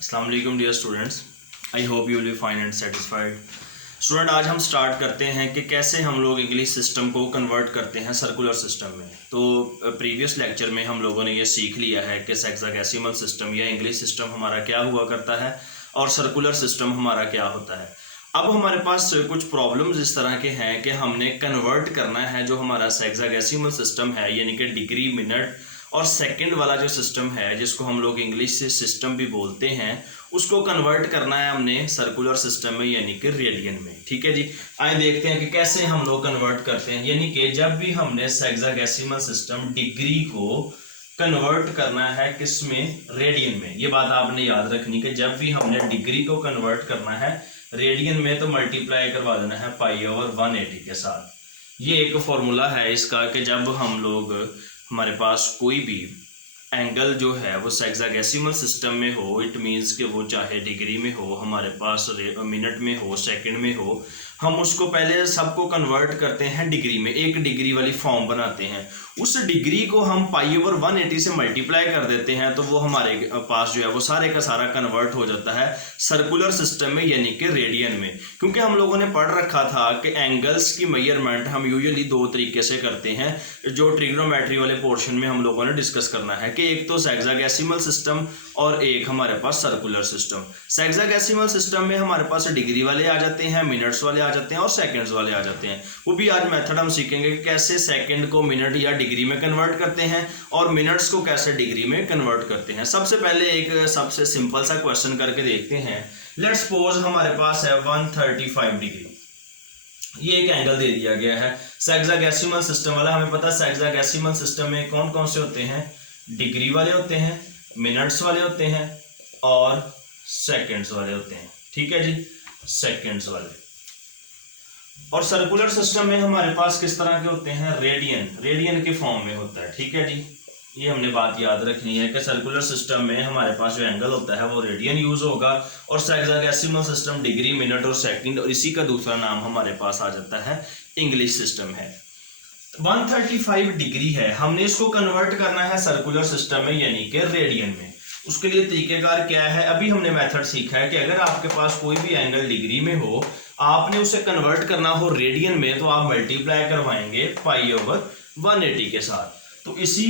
अस्सलाम वालेकुम dear students, I hope you will be fine and satisfied. Student, आज हम स्टार्ट करते हैं कि कैसे हम लोग इंग्लिश सिस्टम को कन्वर्ट करते हैं सर्कुलर सिस्टम में। तो प्रीवियस लेक्चर में हम लोगों ने ये सीख लिया है कि हेक्साडेसिमल सिस्टम या इंग्लिश सिस्टम हमारा क्या हुआ करता है और सर्कुलर सिस्टम हमारा क्या होता है। अब हमारे पास कुछ प्रॉब्लम्स इस तरह के हैं कि हमने कन्वर्ट करना है जो हमारा हेक्साडेसिमल सिस्टम है, यानी कि डिग्री, मिनट और सेकंड वाला जो सिस्टम है जिसको हम लोग इंग्लिश से सिस्टम भी बोलते हैं, उसको कन्वर्ट करना है हमने सर्कुलर सिस्टम में यानी कि रेडियन में। ठीक है जी, आइए देखते हैं कि कैसे हम लोग कन्वर्ट करते हैं। यानी कि जब भी हमने हेक्साडेसिमल सिस्टम डिग्री को कन्वर्ट करना है किसमें, रेडियन में। ये बात आपने याद रखनी कि जब भी हमने डिग्री को कन्वर्ट करना है रेडियन में तो मल्टीप्लाई करवा देना है π/180 के साथ। ये एक फॉर्मूला है इसका कि जब हम लोग हमारे पास कोई भी एंगल जो है वो हेक्साडेसिमल सिस्टम में हो, इट मीन्स कि वो चाहे डिग्री में हो, हमारे पास मिनट में हो, सेकंड में हो, हम उसको पहले सबको कन्वर्ट करते हैं डिग्री में, एक डिग्री वाली फॉर्म बनाते हैं। उस डिग्री को हम π/180 से मल्टीप्लाई कर देते हैं तो वो हमारे पास जो है वो सारे का सारा कन्वर्ट हो जाता है सर्कुलर सिस्टम में यानी कि रेडियन में। क्योंकि हम लोगों ने पढ़ रखा था कि एंगल्स की मेजरमेंट हम यूजुअली दो तरीके से करते हैं, जो ट्रिग्नोमेट्री वाले पोर्शन में हम लोगों ने डिस्कस करना है कि एक तो हेक्साडेसिमल सिस्टम और एक हमारे पास सर्कुलर सिस्टम। हेक्साडेसिमल सिस्टम में हमारे पास डिग्री वाले आ जाते हैं, मिनट्स वाले आ जाते हैं और सेकंड्स वाले आ जाते हैं। वो भी आज मेथड हम सीखेंगे कि कैसे सेकंड को मिनट या डिग्री में कन्वर्ट करते हैं और मिनट्स को कैसे डिग्री में कन्वर्ट करते हैं। सबसे पहले एक सबसे सिंपल सा क्वेश्चन करके देखते हैं। लेट्स सपोज हमारे पास है 135 डिग्री, ये एक एंगल दे दिया गया है हेक्साडेसिमल सिस्टम वाला। हमें पता है हेक्साडेसिमल सिस्टम में कौन कौन से होते हैं, डिग्री वाले होते हैं, मिनट्स वाले होते हैं और सेकंड्स वाले होते हैं। ठीक है जी, सेकंड्स वाले। और सर्कुलर सिस्टम में हमारे पास किस तरह के होते हैं, रेडियन के फॉर्म में होता है। ठीक है जी, ये हमने बात याद रखनी है कि सर्कुलर सिस्टम में हमारे पास जो एंगल होता है वो रेडियन यूज होगा और हेक्साडेसिमल सिस्टम डिग्री, मिनट और सेकंड, और इसी का दूसरा नाम हमारे पास आ जाता है इंग्लिश सिस्टम है। 135 डिग्री है, हमने इसको कन्वर्ट करना है सर्कुलर सिस्टम में यानी कि रेडियन में। उसके लिए तरीकेकार क्या है, अभी हमने मेथड सीखा है कि अगर आपके पास कोई भी एंगल डिग्री में हो, आपने उसे कन्वर्ट करना हो रेडियन में, तो आप मल्टीप्लाई करवाएंगे π/180 के साथ। तो इसी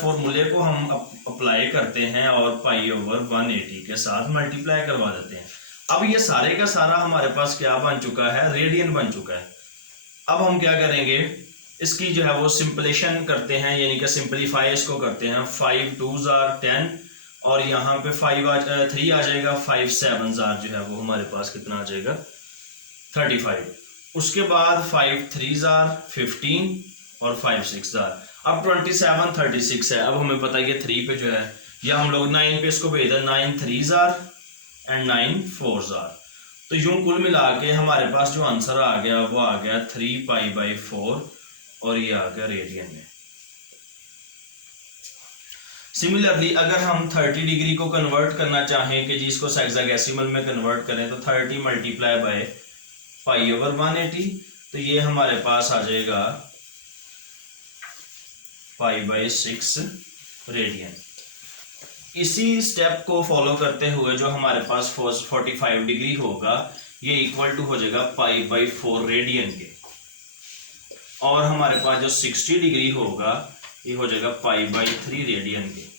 फॉर्मूले को हम अप्लाई करते हैं और π/180 के साथ मल्टीप्लाई करवा देते हैं। अब ये सारे का सारा हमारे पास क्या बन चुका है, रेडियन बन चुका है। अब हम क्या करेंगे, इसकी जो है वो सिंपलेशन करते हैं यानी कि सिंपलीफाई इसको करते हैं। 5 2s are 10 और यहाँ पे 3 आ जाएगा, 5 7s are जो है वो हमारे पास कितना आ जाएगा, 35। उसके बाद 5 3s are 15 और 5 6s are, अब 27 36 है। अब हमें पता है कि 3 पे जो है, या हम लोग 9 पे इसको भेज दें, 9 3s are and 9 4s are। तो यूं कुल मिला के हमारे पास जो आंसर आ गया वो आ गया 3π/4 और ये आ गया रेडियन में। सिमिलरली अगर हम 30 डिग्री को कन्वर्ट करना चाहें कि जी इसको हेक्साडेसिमल में कन्वर्ट करें, तो 30 मल्टीप्लाई बाय π/180, तो ये हमारे पास आ जाएगा π/6 रेडियन। इसी स्टेप को फॉलो करते हुए जो हमारे पास 45 डिग्री होगा ये इक्वल टू हो जाएगा π/4 रेडियन के, और हमारे पास जो 60 डिग्री होगा ये हो जाएगा π/3 रेडियन के।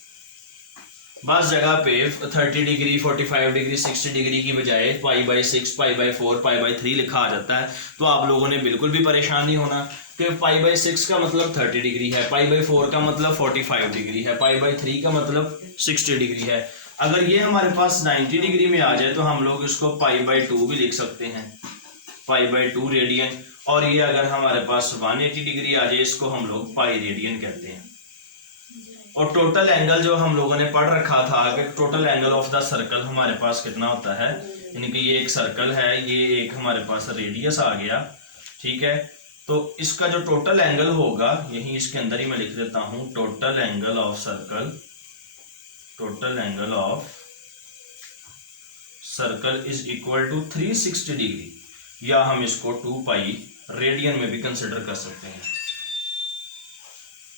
बस जगह पे 30 डिग्री, 45 डिग्री, 60 डिग्री की बजाय π/6, π/4, π/3 लिखा आ जाता है। तो आप लोगों ने बिल्कुल भी परेशान नहीं होना कि π/6 का मतलब 30 डिग्री है, π/4 का मतलब 45 डिग्री है, π/3 का मतलब 60 डिग्री है। अगर ये हमारे पास 90 डिग्री में आ जाए तो हम लोग इसको π/2 भी लिख सकते हैं, π/2 रेडियन। और ये अगर हमारे पास 180 डिग्री आ जाए इसको हम लोग पाई रेडियन कहते हैं। और टोटल एंगल जो हम लोगों ने पढ़ रखा था कि total angle of the circle हमारे पास कितना होता है, यानी कि ये एक सर्कल है, ये एक हमारे पास रेडियस आ गया। ठीक है, तो इसका जो टोटल एंगल होगा, यही इसके अंदर ही मैं लिख देता हूं, total angle of circle, total angle of circle is equal to 360 degree, या हम इसको 2π रेडियन में भी कंसिडर कर सकते हैं,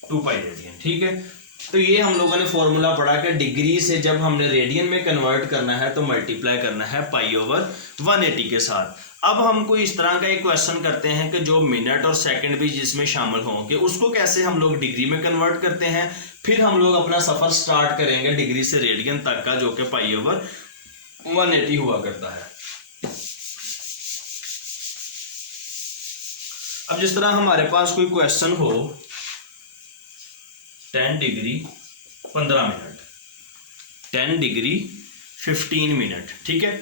2π रेडियन। ठीक है, तो ये हम लोगों ने फॉर्मूला पढ़ा कि डिग्री से जब हमने रेडियन में कन्वर्ट करना है तो मल्टीप्लाई करना है π/180 के साथ। अब हम कोई इस तरह का एक क्वेश्चन करते हैं कि जो मिनट और सेकंड भी जिसमें शामिल हों कि उसको कैसे हम लोग डिग्री में कन्वर्ट करते हैं। फिर हम लोग अपना सफ़र स्टार्ट करेंगे डिग्री से रेडियन तक का, जो कि π/180 हुआ करता है। अब जिस तरह हमारे पास कोई क्वेश्चन हो 10 डिग्री 15 मिनट, 10 डिग्री 15 मिनट, ठीक है,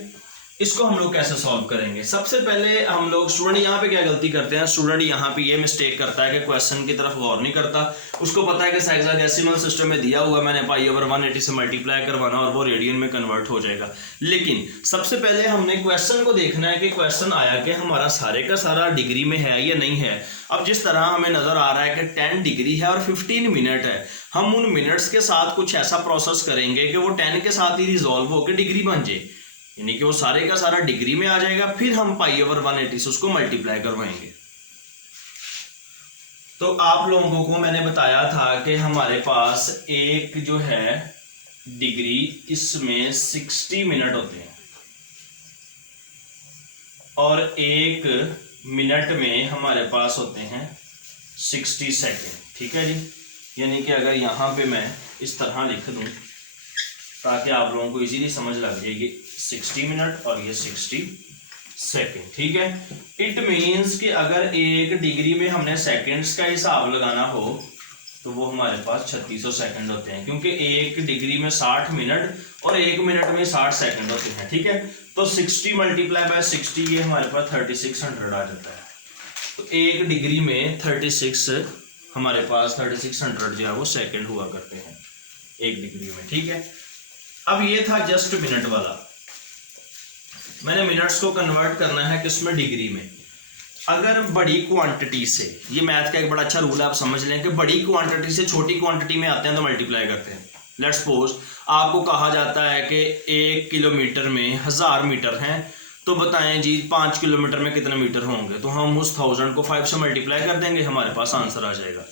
इसको हम लोग कैसे सॉल्व करेंगे। सबसे पहले हम लोग, स्टूडेंट यहाँ पे क्या गलती करते हैं, स्टूडेंट यहाँ पे ये मिस्टेक करता है कि क्वेश्चन की तरफ गौर नहीं करता। उसको पता है कि हेक्साडेसिमल सिस्टम में दिया हुआ मैंने π/180 से मल्टीप्लाई करवाना और वो रेडियन में कन्वर्ट हो जाएगा। लेकिन सबसे पहले हमने क्वेश्चन को देखना है कि क्वेश्चन आया कि हमारा सारे का सारा डिग्री में है या नहीं है। अब जिस तरह हमें नज़र आ रहा है कि 10 डिग्री है और 15 मिनट है, हम उन मिनट्स के साथ कुछ ऐसा प्रोसेस करेंगे कि वो 10 के साथ ही रिजॉल्व होकर डिग्री बन जाए, यानी कि वो सारे का सारा डिग्री में आ जाएगा। फिर हम π/180 से उसको मल्टीप्लाई करवाएंगे। तो आप लोगों को मैंने बताया था कि हमारे पास एक जो है डिग्री, इसमें 60 मिनट होते हैं और एक मिनट में हमारे पास होते हैं 60 सेकेंड, ठीक है जी। यानी कि अगर यहाँ पे मैं इस तरह लिख दूँ ताकि आप लोगों को इजीली समझ लग जाएगी, 60 मिनट और ये 60 सेकेंड, ठीक है। इट मीन्स कि अगर एक डिग्री में हमने सेकेंड्स का हिसाब लगाना हो तो वो हमारे पास 3600 सेकेंड होते हैं, क्योंकि एक डिग्री में 60 मिनट और एक मिनट में 60 सेकेंड होते हैं, ठीक है। तो 60 × 60 ये हमारे पास 3600 आ जाता है। तो एक डिग्री में 36 हमारे पास 3600 जो है वो सेकेंड हुआ करते हैं एक डिग्री में, ठीक है। अब ये था जस्ट मिनट वाला। मैंने मिनट्स को कन्वर्ट करना है किसमें, डिग्री में। अगर बड़ी क्वांटिटी से, ये मैथ का एक बड़ा अच्छा रूल है, आप समझ लें कि बड़ी क्वांटिटी से छोटी क्वांटिटी में आते हैं तो मल्टीप्लाई करते हैं। लेट्स सपोज आपको कहा जाता है कि 1 किलोमीटर में 1000 मीटर हैं, तो बताएं जी 5 किलोमीटर में कितने मीटर होंगे। तो हम उस 1000 को 5 से मल्टीप्लाई कर देंगे, हमारे पास आंसर आ जाएगा।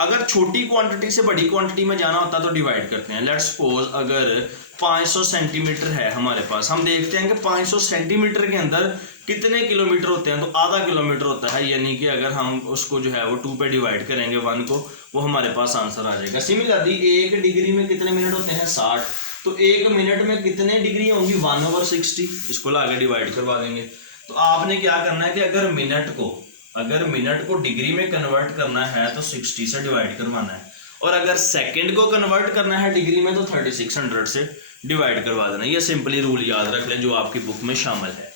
अगर छोटी क्वांटिटी से बड़ी क्वांटिटी में जाना होता तो डिवाइड करते हैं। लेट्स सपोज अगर 500 सेंटीमीटर है हमारे पास, हम देखते हैं कि 500 सेंटीमीटर के अंदर कितने किलोमीटर होते हैं, तो आधा किलोमीटर होता है। यानी कि अगर हम उसको जो है वो 2 पे डिवाइड करेंगे 1 को, वो हमारे पास आंसर आ जाएगा। सिमिलरली एक डिग्री में कितने मिनट होते हैं, 60, तो एक मिनट में कितने डिग्री होंगी, 1/60, इसको लाके डिवाइड करवा देंगे। तो आपने क्या करना है कि अगर मिनट को डिग्री में कन्वर्ट करना है तो 60 से डिवाइड करवाना है, और अगर सेकंड को कन्वर्ट करना है डिग्री में तो 3600 से डिवाइड करवा देना। ये सिंपली रूल याद रख लें जो आपकी बुक में शामिल है।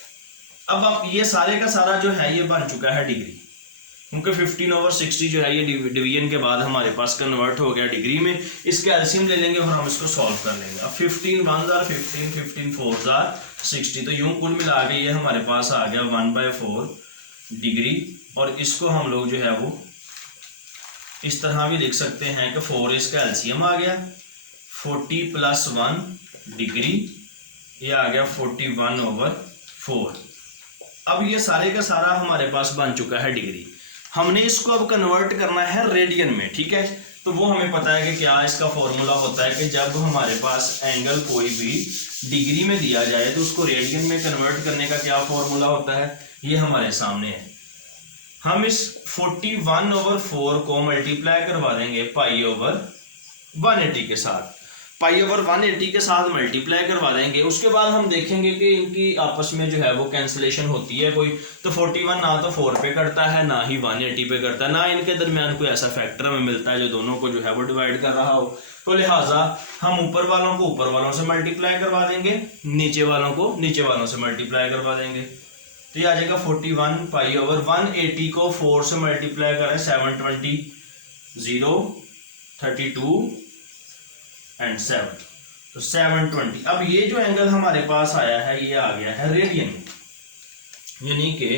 अब आप ये सारे का सारा जो है ये बन चुका है डिग्री, क्योंकि 15/60 जो है ये डिवीजन के बाद हमारे पास कन्वर्ट हो गया डिग्री में। इसके एलसीएम ले लेंगे और हम इसको सॉल्व कर लेंगे। अब 15 1s are 15, 15 4s are 60, तो यूं कुल मिला के ये हमारे पास आ गया 1/4 डिग्री। और इसको हम लोग जो है वो इस तरह भी लिख सकते हैं कि 4 इसका एलसीएम आ गया, 40 + 1 डिग्री, ये आ गया 41/4। अब ये सारे का सारा हमारे पास बन चुका है डिग्री। हमने इसको अब कन्वर्ट करना है रेडियन में, ठीक है। तो वो हमें पता है कि क्या इसका फॉर्मूला होता है कि जब हमारे पास एंगल कोई भी डिग्री में दिया जाए तो उसको रेडियन में कन्वर्ट करने का क्या फॉर्मूला होता है, ये हमारे सामने है। हम इस 41/4 को मल्टीप्लाई करवा देंगे π/180 के साथ, π/180 के साथ मल्टीप्लाई करवा देंगे। उसके बाद हम देखेंगे कि इनकी आपस में जो है वो कैंसिलेशन होती है कोई, तो 41 ना तो 4 पे करता है ना ही 180 पे करता है, ना इनके दरमियान कोई ऐसा फैक्टर हमें मिलता है जो दोनों को जो है वो डिवाइड कर रहा हो। तो लिहाजा हम ऊपर वालों को ऊपर वालों से मल्टीप्लाई करवा देंगे, नीचे वालों को नीचे वालों से मल्टीप्लाई करवा देंगे। तो ये आ जाएगा 41 π/180 को 4 से मल्टीप्लाई करें 720, 0, 32 एंड 7, तो 720। अब ये जो एंगल हमारे पास आया है ये आ गया है रेडियन, यानी कि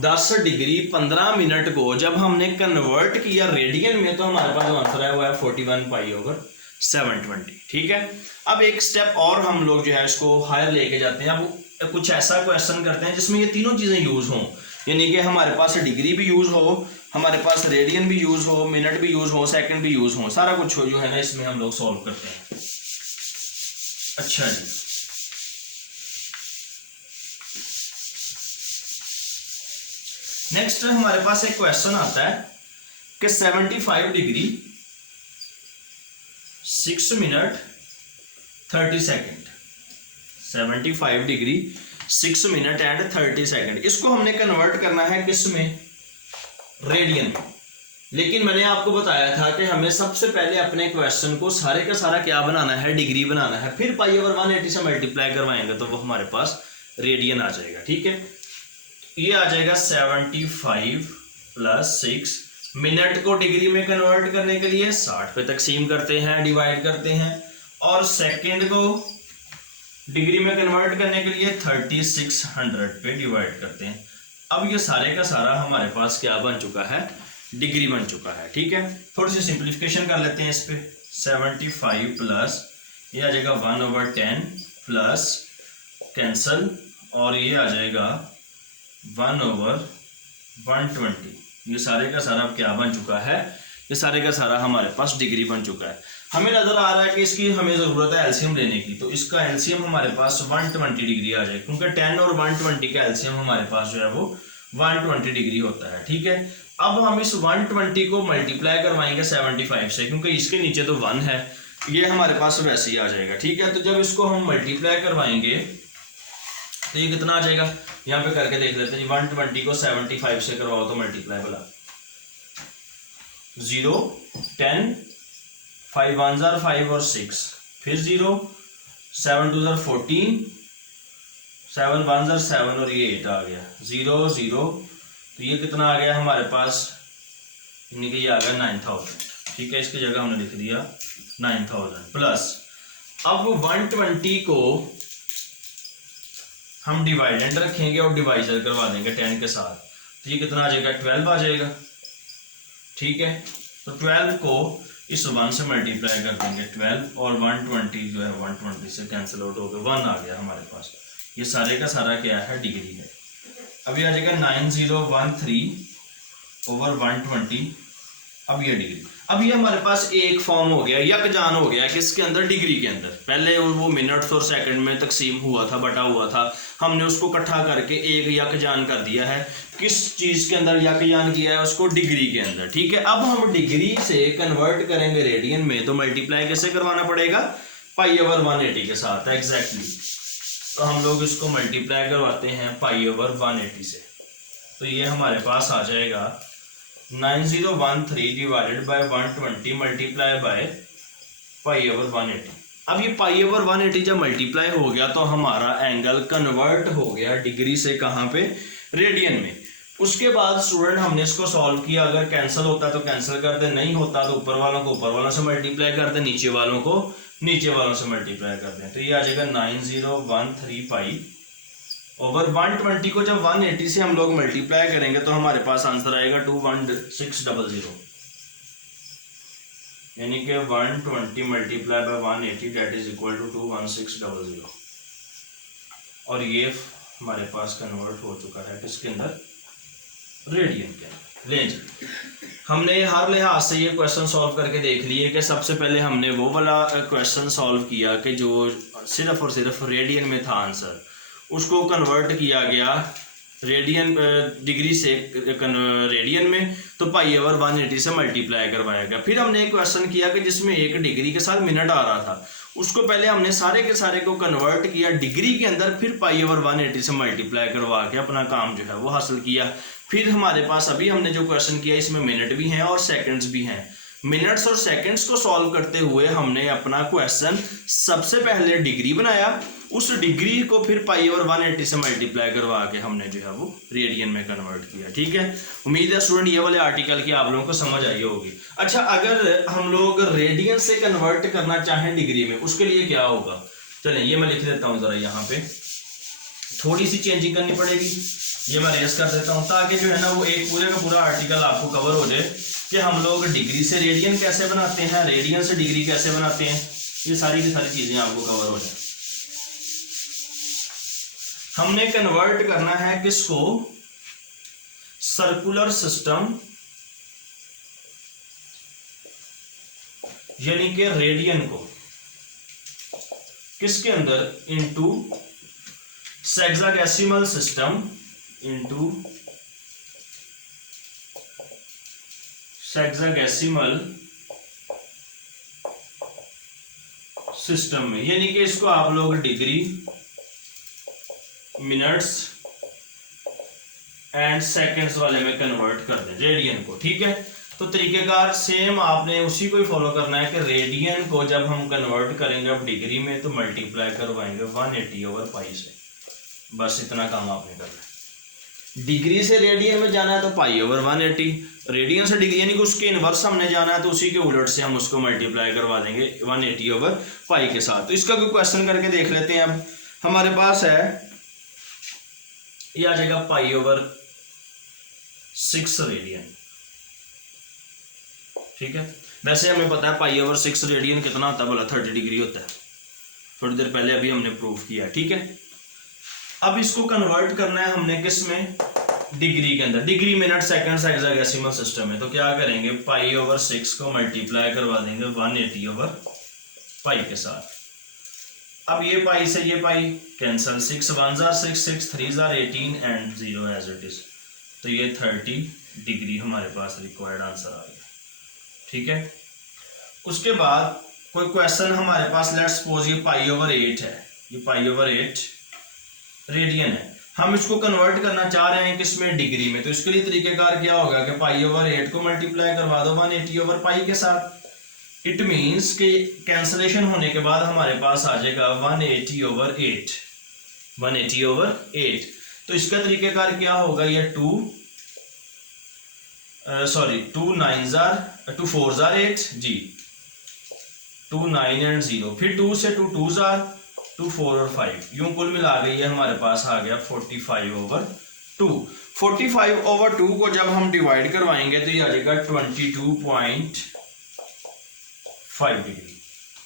10 डिग्री 15 मिनट को जब हमने कन्वर्ट किया रेडियन में तो हमारे पास जो आंसर है वो है 41 π/720, ठीक है। अब एक स्टेप और हम लोग जो है इसको हायर लेके जाते हैं। अब कुछ ऐसा क्वेश्चन करते हैं जिसमें ये तीनों चीज़ें यूज़ हों, यानी कि हमारे पास डिग्री भी यूज़ हो, हमारे पास रेडियन भी यूज हो, मिनट भी यूज हो, सेकंड भी यूज हो, सारा कुछ जो है ना इसमें हम लोग सॉल्व करते हैं। अच्छा जी, नेक्स्ट हमारे पास एक क्वेश्चन आता है कि 75 degree 6 minute 30 second, 75 degree 6 minute and 30 second, इसको हमने कन्वर्ट करना है किस में, रेडियन में। लेकिन मैंने आपको बताया था कि हमें सबसे पहले अपने क्वेश्चन को सारे का सारा क्या बनाना है, डिग्री बनाना है, फिर पाई ओवर 180 से मल्टीप्लाई करवाएंगे तो वो हमारे पास रेडियन आ जाएगा। ठीक है, ये आ जाएगा 75 प्लस 6, मिनट को डिग्री में कन्वर्ट करने के लिए 60 पे तकसीम करते हैं, डिवाइड करते हैं, और सेकेंड को डिग्री में कन्वर्ट करने के लिए 3600 पे डिवाइड करते हैं। अब ये सारे का सारा हमारे पास क्या बन चुका है, डिग्री बन चुका है। ठीक है, थोड़ी सी सिंप्लीफिकेशन कर लेते हैं इस पे। 75 प्लस ये आ जाएगा 1/10 प्लस कैंसल, और ये आ जाएगा 1/120। ये सारे का सारा क्या बन चुका है, ये सारे का सारा हमारे पास डिग्री बन चुका है। हमें नजर आ रहा है कि इसकी हमें जरूरत है एलसीएम लेने की, तो इसका एलसीएम हमारे पास 120 डिग्री आ जाए, क्योंकि 10 और 120 का एलसीएम हमारे पास जो है वो 120 डिग्री होता है। ठीक है, अब हम इस 120 को मल्टीप्लाई करवाएंगे 75 से, क्योंकि इसके नीचे तो 1 है, ये हमारे पास वैसे ही आ जाएगा। ठीक है, तो जब इसको हम मल्टीप्लाई करवाएंगे तो ये कितना आ जाएगा, यहाँ पे करके देख लेते हैं। 120 को 75 से करवाओ तो मल्टीप्लाई बोला 0 10 5 1 जार 5 और 6, फिर 0 7 2 जार 14 7 1 जार 7 और ये 8 आ गया 0 0, तो ये कितना आ गया हमारे पास, यानी कि ये आ गया 9000। ठीक है, इसकी जगह हमने लिख दिया 9000 प्लस, अब 120 को हम डिवाइडेंड रखेंगे और डिवाइजर करवा देंगे 10 के साथ, तो ये कितना आ जाएगा 12 आ जाएगा। ठीक है, तो 12 को इस 1 से मल्टीप्लाई कर देंगे 12, और 120 जो है 120 से कैंसिल आउट हो गया, 1 आ गया हमारे पास। ये सारे का सारा क्या है, डिग्री है। अभी आ जाएगा 9013 ओवर 120, अब ये डिग्री। अब ये हमारे पास एक फॉर्म हो गया, यकजान हो गया किसके अंदर, डिग्री के अंदर। पहले वो मिनट्स और सेकंड में तकसीम हुआ था, बटा हुआ था, हमने उसको इकट्ठा करके एक यकजान कर दिया है। किस चीज़ के अंदर यकजान किया है, उसको डिग्री के अंदर। ठीक है, अब हम डिग्री से कन्वर्ट करेंगे रेडियन में, तो मल्टीप्लाई कैसे करवाना पड़ेगा, पाई ओवर 180 के साथ एग्जैक्टली। तो हम लोग इसको मल्टीप्लाई करवाते हैं पाई ओवर 180 से, तो ये हमारे पास आ जाएगा 9013 divided by 120 multiply by pi over 180। अब ये पाई ओवर 180 जब मल्टीप्लाई हो गया तो हमारा एंगल कन्वर्ट हो गया डिग्री से कहाँ पे, रेडियन में। उसके बाद स्टूडेंट हमने इसको सॉल्व किया, अगर कैंसिल होता तो कैंसिल कर दे, नहीं होता तो ऊपर वालों को ऊपर वालों से मल्टीप्लाई कर दे, नीचे वालों को नीचे वालों से मल्टीप्लाई कर दें, तो ये आ जाएगा 9013 पाई ओवर 120 को जब 180 से हम लोग मल्टीप्लाई करेंगे तो हमारे पास आंसर आएगा 21600, यानी कि 120 multiply by 180 that is equal to 21600, और ये हमारे पास कन्वर्ट हो चुका है किसके अंदर, रेडियन के अंदर। ले जी, हमने हर लिहाज से ये क्वेश्चन सॉल्व करके देख लिए कि सबसे पहले हमने वो वाला क्वेश्चन सॉल्व किया कि जो सिर्फ और सिर्फ रेडियन में था आंसर, उसको कन्वर्ट किया गया रेडियन डिग्री से रेडियन में, तो पाई ओवर 180 से मल्टीप्लाई करवाया गया। फिर हमने एक क्वेश्चन किया कि जिसमें एक डिग्री के साथ मिनट आ रहा था, उसको पहले हमने सारे के सारे को कन्वर्ट किया डिग्री के अंदर, फिर पाई ओवर 180 से मल्टीप्लाई करवा के अपना काम जो है वो हासिल किया। फिर हमारे पास अभी हमने जो क्वेश्चन किया इसमें मिनट भी हैं और सेकंड्स भी हैं। मिनट्स और सेकंड्स को सॉल्व करते हुए हमने अपना क्वेश्चन सबसे पहले डिग्री बनाया, उस डिग्री को फिर पाई ओवर 180 से मल्टीप्लाई करवा के हमने जो है वो रेडियन में कन्वर्ट किया। ठीक है, उम्मीद है स्टूडेंट ये वाले आर्टिकल की आप लोगों को समझ आई होगी। अच्छा, अगर हम लोग रेडियन से कन्वर्ट करना चाहें डिग्री में, उसके लिए क्या होगा, चलें ये मैं लिख देता हूँ ज़रा, यहाँ पे थोड़ी सी चेंजिंग करनी पड़ेगी, ये मैं रेस कर देता हूँ ताकि जो है ना वो एक पूरे का पूरा आर्टिकल आपको कवर हो जाए कि हम लोग डिग्री से रेडियन कैसे बनाते हैं, रेडियन से डिग्री कैसे बनाते हैं, ये सारी की सारी चीज़ें आपको कवर हो जाए। हमने कन्वर्ट करना है किसको, सर्कुलर सिस्टम यानी कि रेडियन को किसके अंदर, into sexagesimal system, into sexagesimal system में, यानी कि इसको आप लोग डिग्री, मिनट्स एंड सेकंड्स वाले में कन्वर्ट कर दें रेडियन को। ठीक है, तो तरीकेकार सेम आपने उसी को ही फॉलो करना है कि रेडियन को जब हम कन्वर्ट करेंगे अब डिग्री में तो मल्टीप्लाई करवाएंगे 180/π से, बस इतना काम आपने करना है। डिग्री से रेडियन में जाना है तो π/180, रेडियन से डिग्री यानी कि उसके इनवर्स हमने जाना है तो उसी के उलट से हम उसको मल्टीप्लाई करवा देंगे 180/π के साथ। तो इसका कोई क्वेश्चन करके देख लेते हैं। अब हमारे पास है, ये आ जाएगा π/6 रेडियन। ठीक है, वैसे हमें पता है π/6 रेडियन कितना होता है भला, 30 डिग्री होता है, थोड़ी देर पहले अभी हमने प्रूव किया। ठीक है, अब इसको कन्वर्ट करना है हमने किस में, डिग्री के अंदर, degree, minute, second, hexadecimal system में। तो क्या करेंगे, π/6 को मल्टीप्लाई करवा देंगे 180/π के साथ। अब ये पाई से ये पाई कैंसिल, 6 1 जार 6, 6 3 जार 18 एंड 0 एज इट इज। तो ये 30 डिग्री हमारे पास रिक्वायर्ड आंसर आ गया। ठीक है, उसके बाद कोई क्वेश्चन हमारे पास, लेट्स सपोज ये π/8 है, ये π/8 रेडियन है, हम इसको कन्वर्ट करना चाह रहे हैं किसमें, डिग्री में। तो इसके लिए तरीकेकार क्या होगा कि π/8 को मल्टीप्लाई करवा दो 180/π के साथ। इट मीन्स कि कैंसलेशन होने के बाद हमारे पास आ जाएगा 180/8, 180/8। तो इसका तरीकेकार क्या होगा, ये 2 4 जार 8 जी, 2 9 एंड 0, फिर 2 से 2 2 जार 2 4 और 5, यूं कुल मिला गई है हमारे पास आ गया 45/2। 45/2 को जब हम डिवाइड करवाएंगे तो ये आ जाएगा 22.5 डिग्री,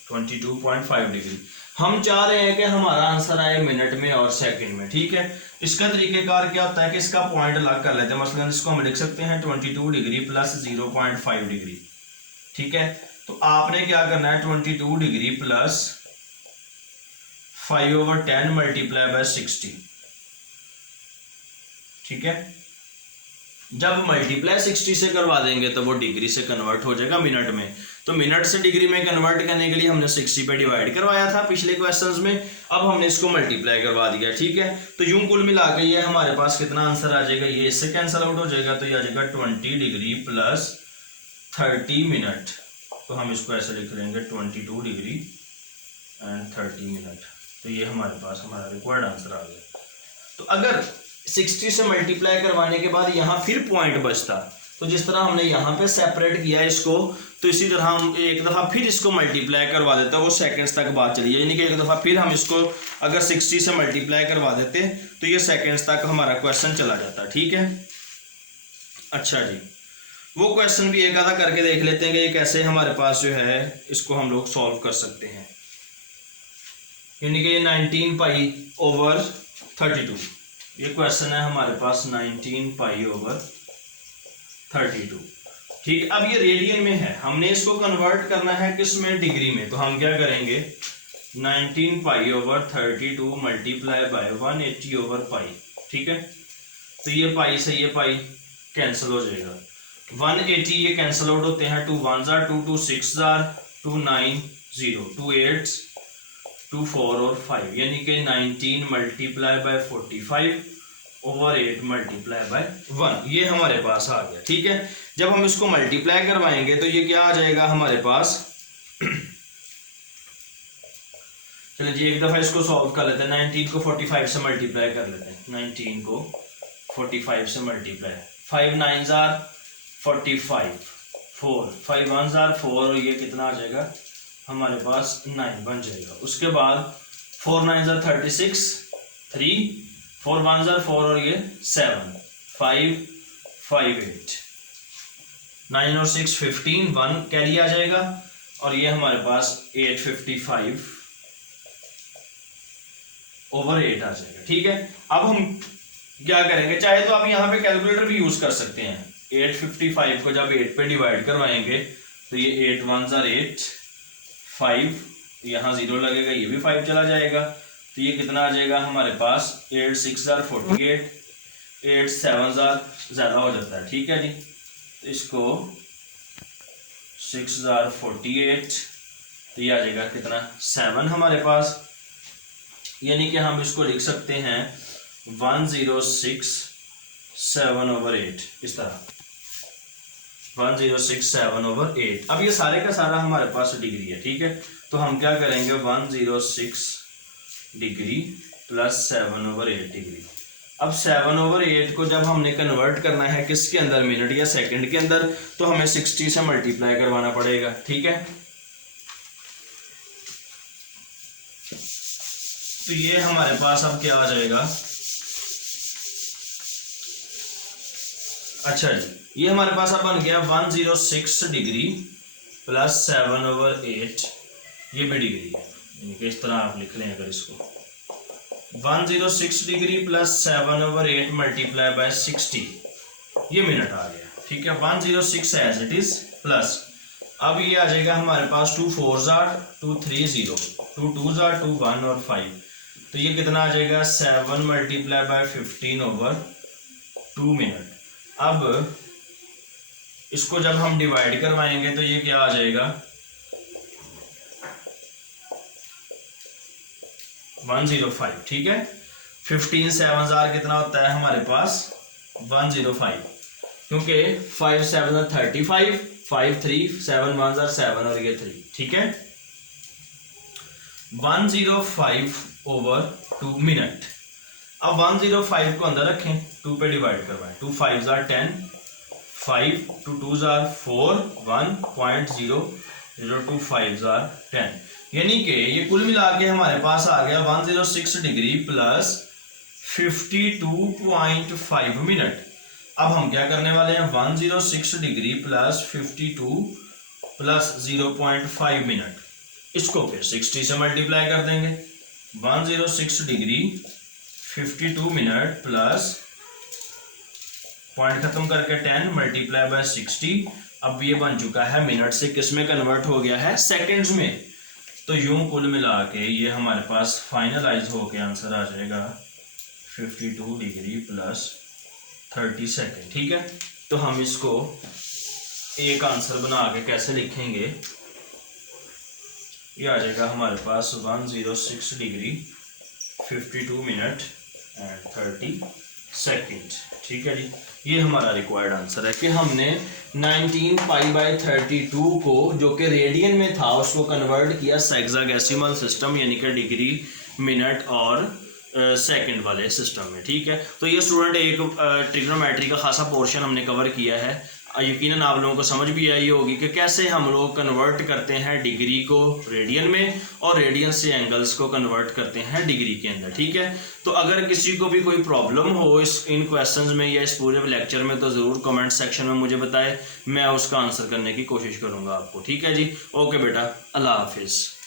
22.5 डिग्री। हम चाह रहे हैं कि हमारा आंसर आए मिनट में और सेकंड में। ठीक है, इसका तरीकेकार क्या होता है कि इसका पॉइंट अलग कर लेते हैं। मसलन इसको हम लिख सकते हैं 22 डिग्री प्लस 0.5 डिग्री। ठीक है, तो आपने क्या करना है, 22 डिग्री प्लस 5/10 मल्टीप्लाई बाय 60। ठीक है, जब मल्टीप्लाई 60 से करवा देंगे तो वो डिग्री से कन्वर्ट हो जाएगा मिनट में। तो मिनट से डिग्री में कन्वर्ट करने के लिए हमने 60 पे डिवाइड करवाया था पिछले क्वेश्चंस में, अब हमने इसको मल्टीप्लाई करवा दिया। ठीक है, तो यूं कुल मिला के ये हमारे पास कितना आंसर आ जाएगा, ये इससे कैंसिल आउट हो जाएगा, तो ये आ जाएगा 20 डिग्री प्लस 30 मिनट। तो हम इसको ऐसे लिख लेंगे 22 डिग्री एंड 30 मिनट। तो ये हमारे पास हमारा रिक्वायर्ड आंसर आ गया। तो अगर 60 से मल्टीप्लाई करवाने के बाद यहाँ फिर पॉइंट बचता, तो जिस तरह हमने यहाँ पे सेपरेट किया इसको, तो इसी तरह हम एक दफ़ा फिर इसको मल्टीप्लाई करवा देता, वो सेकंड्स तक बात चली, यानी कि एक दफ़ा फिर हम इसको अगर 60 से मल्टीप्लाई करवा देते तो ये सेकंड्स तक हमारा क्वेश्चन चला जाता। ठीक है, अच्छा जी, वो क्वेश्चन भी एक आधा करके देख लेते हैं कि ये कैसे हमारे पास जो है इसको हम लोग सॉल्व कर सकते हैं। यानी कि 19π/32, ये क्वेश्चन है हमारे पास 19π/32। ठीक, अब ये रेडियन में है, हमने इसको कन्वर्ट करना है किस में, डिग्री में। तो हम क्या करेंगे, 19π/32 मल्टीप्लाई बाय 180/π। ठीक है, तो ये पाई से ये पाई कैंसिल हो जाएगा, 180 ये कैंसिल आउट होते हैं, 2 1 जार 2, 2 6 जार 2 9 0, 2 8 2 4 और 5, यानी कि 19 मल्टीप्लाई बाय 45/8 मल्टीप्लाई बाय 1, ये हमारे पास आ गया। ठीक है, जब हम इसको मल्टीप्लाई करवाएंगे तो ये क्या आ जाएगा हमारे पास, चलिए जी एक दफा इसको सॉल्व कर लेते हैं। 19 को 45 से मल्टीप्लाई कर लेते हैं, 19 को 45 से मल्टीप्लाई, 5 9 जार 45, 4 5 1 जार 4 और ये कितना आ जाएगा हमारे पास 9 बन जाएगा। उसके बाद 4 9 जार 36, 3 4 1 जार 4 और ये 7 5 5 8, 9 और 6 15, 1 कैरी आ जाएगा और ये हमारे पास 855/8 आ जाएगा। ठीक है, अब हम क्या करेंगे, चाहे तो आप यहाँ पे कैलकुलेटर भी यूज कर सकते हैं। 855 को जब 8 पे डिवाइड करवाएंगे तो ये 8 1 जार 8, 5, यहाँ 0 लगेगा, ये भी 5 चला जाएगा, तो ये कितना आ जाएगा हमारे पास 8 6 48, 8 7 ज़्यादा हो जाता है, ठीक है जी। तो इसको 6 48, तो ये आ जाएगा कितना 7 हमारे पास, यानी कि हम इसको लिख सकते हैं 1067/8, इस तरह 1067/8। अब ये सारे का सारा हमारे पास डिग्री है, ठीक है। तो हम क्या करेंगे 106 डिग्री प्लस 7/8 डिग्री। अब 7/8 को जब हमने कन्वर्ट करना है किसके अंदर, मिनट या सेकंड के अंदर, तो हमें 60 से मल्टीप्लाई करवाना पड़ेगा, ठीक है। तो ये हमारे पास अब क्या आ जाएगा, अच्छा जी, ये हमारे पास अब बन गया 106 डिग्री प्लस 7/8, ये भी डिग्री है, इस तरह आप लिख लें अगर इसको 106 डिग्री प्लस 7/8 मल्टीप्लाई बाय 60, ये मिनट आ गया, ठीक है। 106 एज इट इज प्लस, अब ये आ जाएगा हमारे पास 2 4 2 3 0, 2 2 2 1 और 5, तो ये कितना आ जाएगा 7 मल्टीप्लाई बाय 15/2 मिनट। अब इसको जब हम डिवाइड करवाएंगे तो ये क्या आ जाएगा 105, ठीक है। 15 7 कितना होता है हमारे पास 105, क्योंकि 5 7 35, 5 3 7 1 7 और ये 3, ठीक है। 105/2 मिनट। अब 105 को अंदर रखें, 2 पे डिवाइड करवाएं, 2 5 10, 5 2 2 4, 1.002 5 10, यानी कि ये कुल मिला के हमारे पास आ गया 106 डिग्री प्लस 52.5 मिनट। अब हम क्या करने वाले हैं 106 डिग्री प्लस 52 प्लस 0.5 मिनट, इसको फिर 60 से मल्टीप्लाई कर देंगे। 106 डिग्री 52 मिनट प्लस पॉइंट खत्म करके 10 मल्टीप्लाई बाय 60, अब ये बन चुका है मिनट से किस में कन्वर्ट हो गया है, सेकंड्स में। तो यूं कुल मिला के ये हमारे पास फाइनलाइज होके आंसर आ जाएगा 52 डिग्री प्लस 30 सेकेंड, ठीक है। तो हम इसको एक आंसर बना के कैसे लिखेंगे, ये आ जाएगा हमारे पास 106 डिग्री 52 मिनट एंड 30 सेकेंड, ठीक है जी। ये हमारा रिक्वायर्ड आंसर है कि हमने 19π/32 को जो कि रेडियन में था उसको कन्वर्ट किया सेक्साडेसिमल सिस्टम, यानी कि डिग्री मिनट और सेकंड वाले सिस्टम में, ठीक है। तो ये स्टूडेंट एक ट्रिग्नोमेट्री का खासा पोर्शन हमने कवर किया है। यकीनन आप लोगों को समझ भी आई होगी कि कैसे हम लोग कन्वर्ट करते हैं डिग्री को रेडियन में और रेडियन से एंगल्स को कन्वर्ट करते हैं डिग्री के अंदर, ठीक है। तो अगर किसी को भी कोई प्रॉब्लम हो इन क्वेश्चंस में या इस पूरे लेक्चर में तो ज़रूर कमेंट सेक्शन में मुझे बताएं, मैं उसका आंसर करने की कोशिश करूँगा आपको, ठीक है जी। ओके बेटा, अल्लाह हाफिज़।